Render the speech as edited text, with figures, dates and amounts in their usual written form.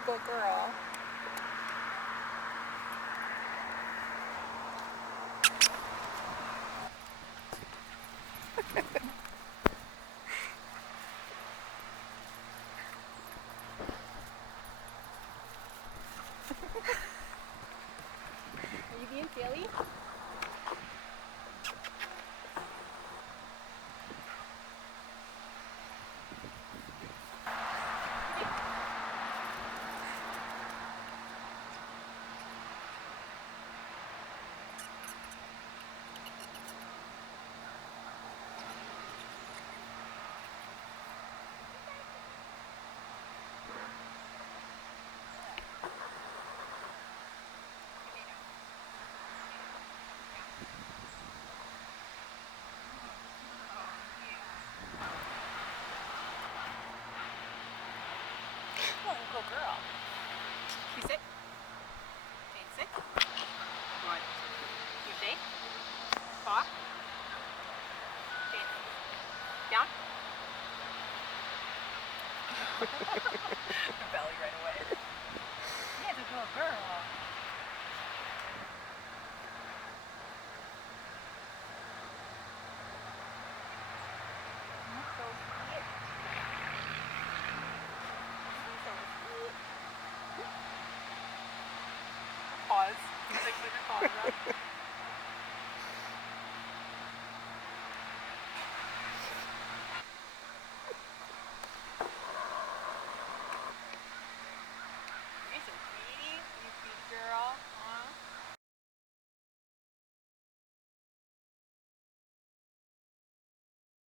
typical girl. Are you being silly? Typical girl. You sick? Jane sick? What? You sick? Paw? Jane. Down? Her belly right away. Yeah, it's a good girl. That's so sweet. That's so sweet. Pause. He's like, put your paws up.